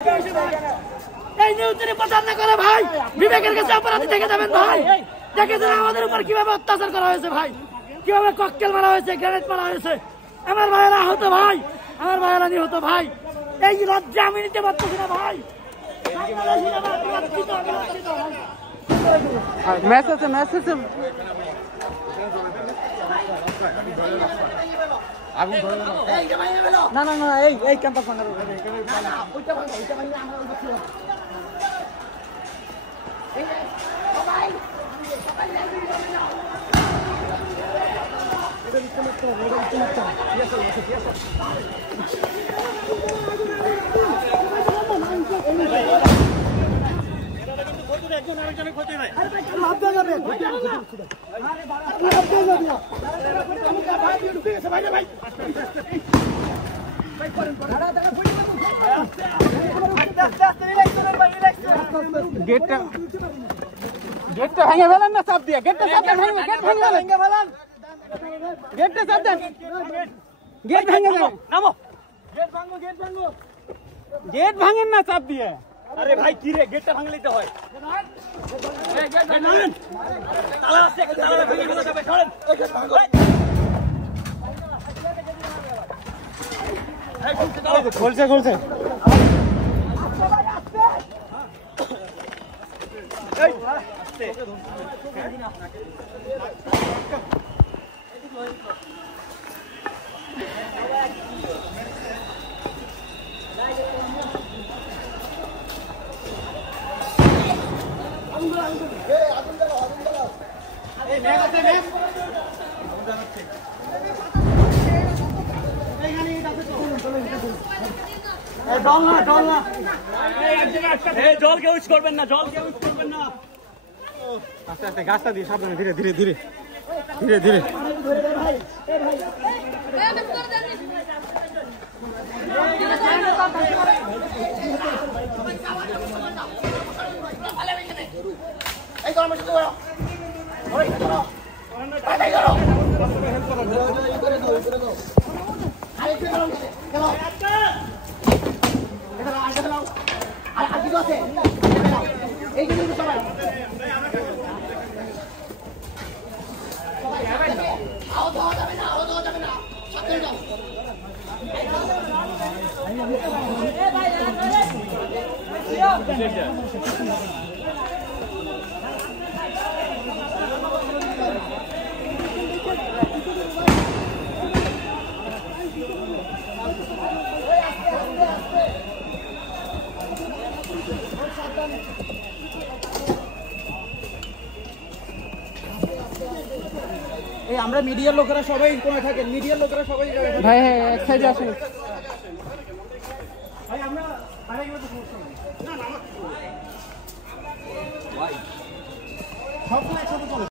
এই নিউজের প্রচার না করে ভাই, বিবেকের কাছে অপরাধী থেকে যাবেন ভাই। দেখেছেন আমাদের উপর কিভাবে অত্যাচার করা হয়েছে ভাই, কিভাবে ককটেল মারা হয়েছে, গ্রেনেড মারা হয়েছে। আমার ভাইয়েরা আহত ভাই, আমার ভাইয়েরা নিহত ভাই। এই লজ্জা আমি নিতে পারতেছি না ভাই। মেসেজ না না না এই ক্যাম্পাস ভাঙার গেটটা ভেঙে ফেলেন না, চাপ দিয়ে গেটটা চাপ দেন, গেট ভেঙে ফেলেন, গেটটা চাপ দেন, গেট ভেঙে দেন, নামো, গেট ভাঙো, গেট ভাঙেন না চাপ দিয়ে। আরে ভাই কি রে, গেটটা ভাঙলেই তো হয়। তালা আছে, তালা ভেঙে ফেলা যাবে, সরেন। খুলছে জল কেউ ইউজ করবেন না, আস্তে আস্তে গাছটা দিয়ে সাবধানে, ধীরে ধীরে ধীরে ধীরে ধীরে আমরা মিডিয়ার লোকেরা সবাই কোথায় থাকেন, মিডিয়ার লোকেরা সবাই ভাই এক সাইডে আসেন ভাই, আমরা বাইরে গেলে তো সমস্যা নাই, না না ভাই সব একসাথে চলে।